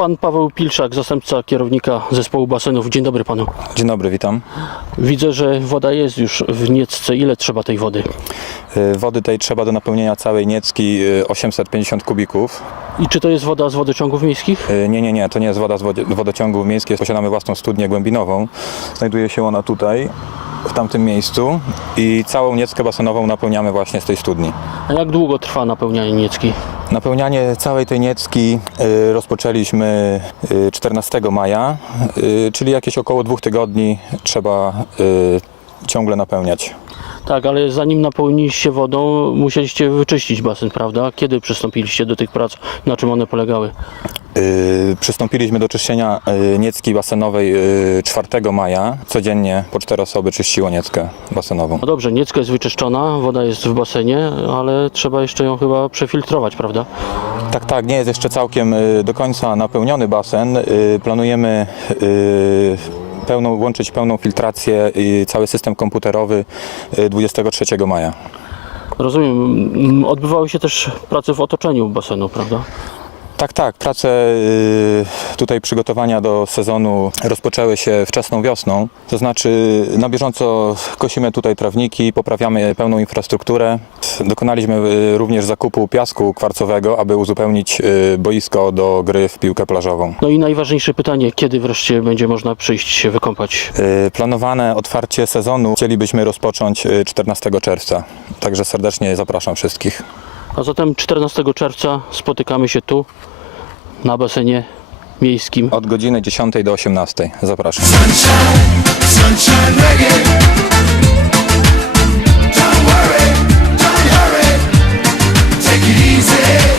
Pan Paweł Pilczak, zastępca kierownika zespołu basenów. Dzień dobry panu. Dzień dobry, witam. Widzę, że woda jest już w Niecce. Ile trzeba tej wody? Y, Wody tej trzeba do napełnienia całej Niecki y, 850 kubików. I czy to jest woda z wodociągów miejskich? Y, Nie, nie, nie, to nie jest woda z wodociągu miejskiego. Posiadamy własną studnię głębinową. Znajduje się ona tutaj, w tamtym miejscu i całą Nieckę basenową napełniamy właśnie z tej studni. A jak długo trwa napełnianie Niecki? Napełnianie całej tej Niecki y, rozpoczęliśmy y, 14 maja, y, czyli jakieś około dwóch tygodni trzeba y, ciągle napełniać. Tak, ale zanim napełniliście wodą, musieliście wyczyścić basen, prawda? Kiedy przystąpiliście do tych prac? Na czym one polegały? Y, Przystąpiliśmy do czyszczenia y, Niecki basenowej y, 4 maja. Codziennie po cztery osoby czyściło Nieckę basenową. No dobrze, Niecka jest wyczyszczona, woda jest w basenie, ale trzeba jeszcze ją chyba przefiltrować, prawda? Tak, tak, nie jest jeszcze całkiem y, do końca napełniony basen. Y, Planujemy y, pełną, łączyć pełną filtrację i cały system komputerowy y, 23 maja. Rozumiem. Mm, Odbywały się też prace w otoczeniu basenu, prawda? Tak, tak. Prace y, tutaj przygotowania do sezonu rozpoczęły się wczesną wiosną. To znaczy na bieżąco kosimy tutaj trawniki, poprawiamy pełną infrastrukturę. Dokonaliśmy y, również zakupu piasku kwarcowego, aby uzupełnić y, boisko do gry w piłkę plażową. No i najważniejsze pytanie, kiedy wreszcie będzie można przyjść się wykąpać? Planowane otwarcie sezonu chcielibyśmy rozpocząć y, 14 czerwca. Także serdecznie zapraszam wszystkich. A zatem 14 czerwca spotykamy się tu na basenie miejskim. Od godziny 10 do 18. Zapraszam. Don't worry, don't hurry, take it easy.